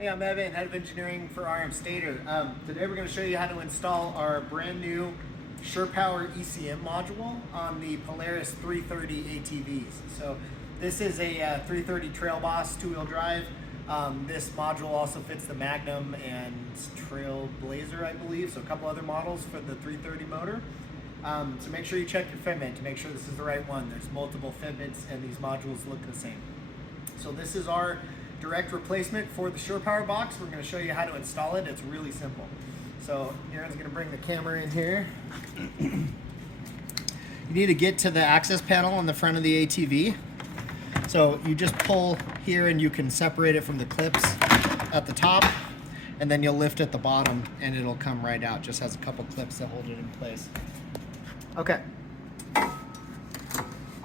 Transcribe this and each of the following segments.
Hey, I'm Evan, Head of Engineering for RMSTATOR. Today we're going to show you how to install our brand new SurePower ECM module on the Polaris 330 ATVs. So this is a 330 Trail Boss 2-wheel drive. This module also fits the Magnum and Trailblazer, I believe, so a couple other models for the 330 motor. So make sure you check your fitment to make sure this is the right one. There's multiple fitments and these modules look the same. So this is our direct replacement for the SurePower box. We're going to show you how to install it. It's really simple. So Aaron's going to bring the camera in here. You need to get to the access panel on the front of the ATV. So you just pull here and you can separate it from the clips at the top, and then you'll lift at the bottom and it'll come right out. Just has a couple clips that hold it in place. Okay.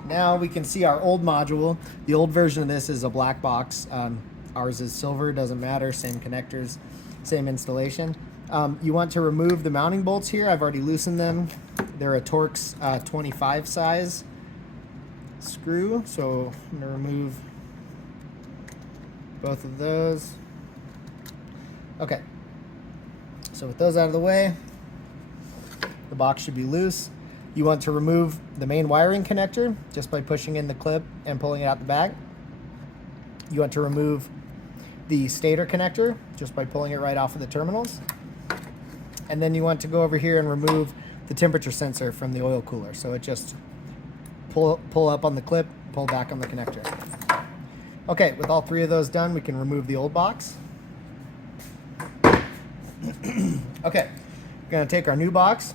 Now we can see our old module. The old version of this is a black box. Ours is silver, doesn't matter, same connectors, same installation. You want to remove the mounting bolts here. I've already loosened them. They're a Torx 25 size screw. So I'm gonna remove both of those. Okay, so with those out of the way, the box should be loose. You want to remove the main wiring connector just by pushing in the clip and pulling it out the back. You want to remove the stator connector just by pulling it right off of the terminals. And then you want to go over here and remove the temperature sensor from the oil cooler. So it just pull up on the clip, pull back on the connector. Okay, with all three of those done, we can remove the old box. Okay, we're gonna take our new box.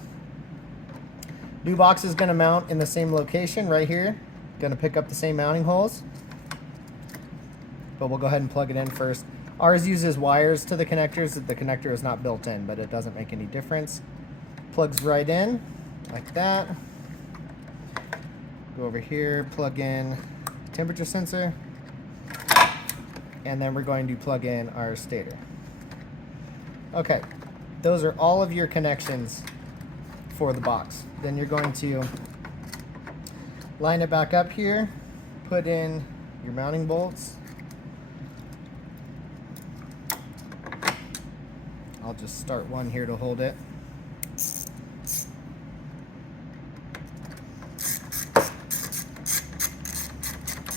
New box is going to mount in the same location right here. Going to pick up the same mounting holes. But we'll go ahead and plug it in first. Ours uses wires to the connectors. The connector is not built in, but it doesn't make any difference. Plugs right in, like that. Go over here, plug in temperature sensor. And then we're going to plug in our stator. Okay, those are all of your connections for the box. Then you're going to line it back up here, put in your mounting bolts. I'll just start one here to hold it.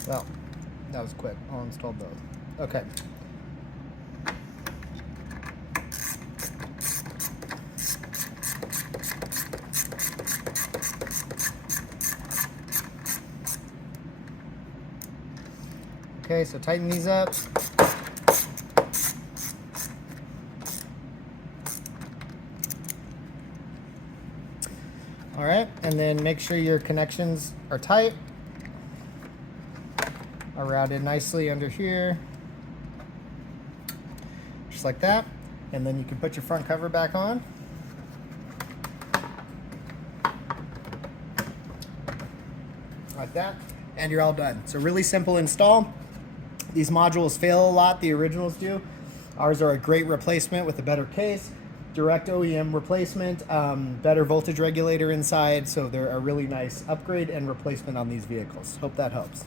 Well, that was quick. I'll install both. Okay. Okay, so tighten these up. All right, and then make sure your connections are tight, are routed nicely under here, just like that. And then you can put your front cover back on. Like that, and you're all done. So really simple install. These modules fail a lot, the originals do. Ours are a great replacement with a better case, direct OEM replacement, better voltage regulator inside, so they're a really nice upgrade and replacement on these vehicles. Hope that helps.